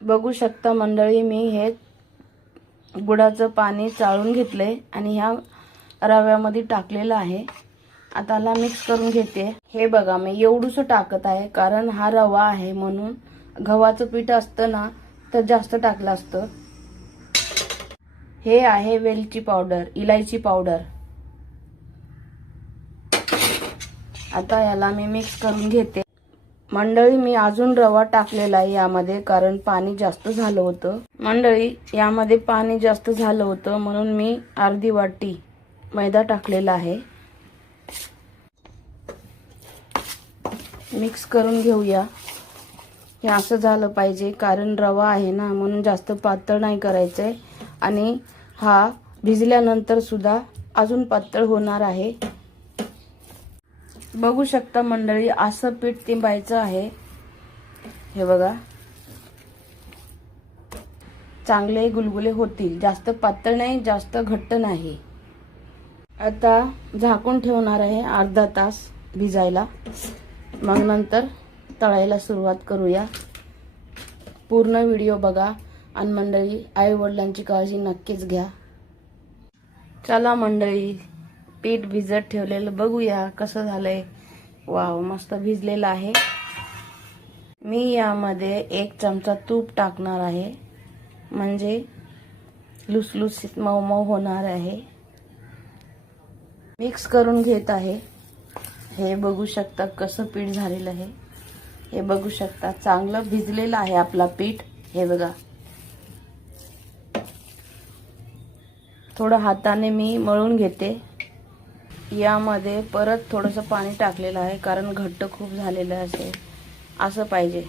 बघू शकता मंडळी, मी हे गुळाचं पाणी चाळून घेतलंय आणि ह्या रव्यामध्ये टाकलेलं आहे. आता ला मिक्स करून घेते. हे बघा, मी एवढूसं टाकत आहे कारण हा रवा आहे म्हणून. गव्हाचं पीठ असतं ना तर जास्त टाकलं असतं. हे आहे वेलची पावडर, इलायची पावडर. आता याला मी मिक्स करून घेते. मंडळी, मी अजून रवा टाकलेला आहे यामध्ये कारण पाणी जास्त झालं होतं. मंडळी, यामध्ये पाणी जास्त झालं होतं म्हणून मी अर्धी वाटी मैदा टाकलेला आहे. मिक्स करून घेऊया. हे असं झालं पाहिजे कारण रवा आहे ना म्हणून जास्त पातळ नाही करायचंय आणि हा भिजल्यानंतर सुद्धा अजून पातळ होणार आहे. बघू शकता मंडळी, असं पीठ तिंबायचं आहे. हे बघा, चांगले गुलगुले होतील. जास्त पातळ नाही, जास्त घट्ट नाही. आता झाकून ठेवणार आहे अर्धा तास भिजायला. मग नंतर तळायला सुरुवात करूया. पूर्ण व्हिडिओ बघा आणि मंडळी, आई वडिलांची काळजी नक्कीच घ्या. चला मंडळी, पीठ भिजत ठेवलेलं बघूया कसं झालंय. वाव, मस्त भिजलेलं आहे. मी यामध्ये 1 चमचा तूप टाकणार आहे म्हणजे लुसलुसीत मऊ मऊ होणार आहे. मिक्स करून घेत आहे. हे बघू शकता कसं पीठ झालेलं आहे. हे बघू शकता चांगलं भिजलेलं आहे आपला पीठ. हे बघा, थोडं हाताने मी मळून घेते. यामध्ये परत थोडंसं पाणी टाकलेलं आहे कारण घट्ट खूप झालेलं असेल, असं पाहिजे.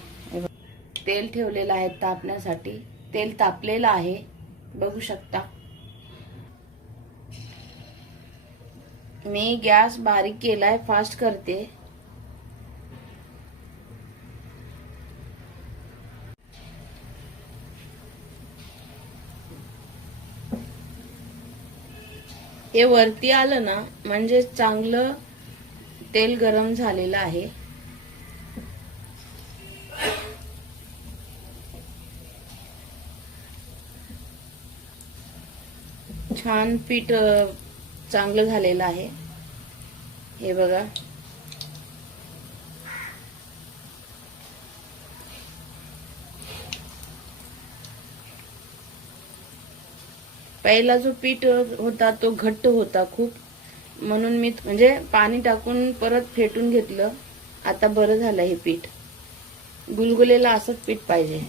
तेल ठेवलेलं आहे तापण्यासाठी. तेल तापलेलं आहे, बघू शकता. मी गॅस बारीक केलाय, फास्ट करते. हे वरती आलं ना म्हणजे चांगलं तेल गरम झालेलं आहे. छान पीठ चांगलं झालेलं आहे. हे बघा, पहिला जो पीठ होता तो घट्ट होता खूप, म्हणून मी म्हणजे पाणी टाकून परत फेटून घेतलं. आता बरं झालं हे पीठ. गुलगुलेला असंच पीठ पाहिजे.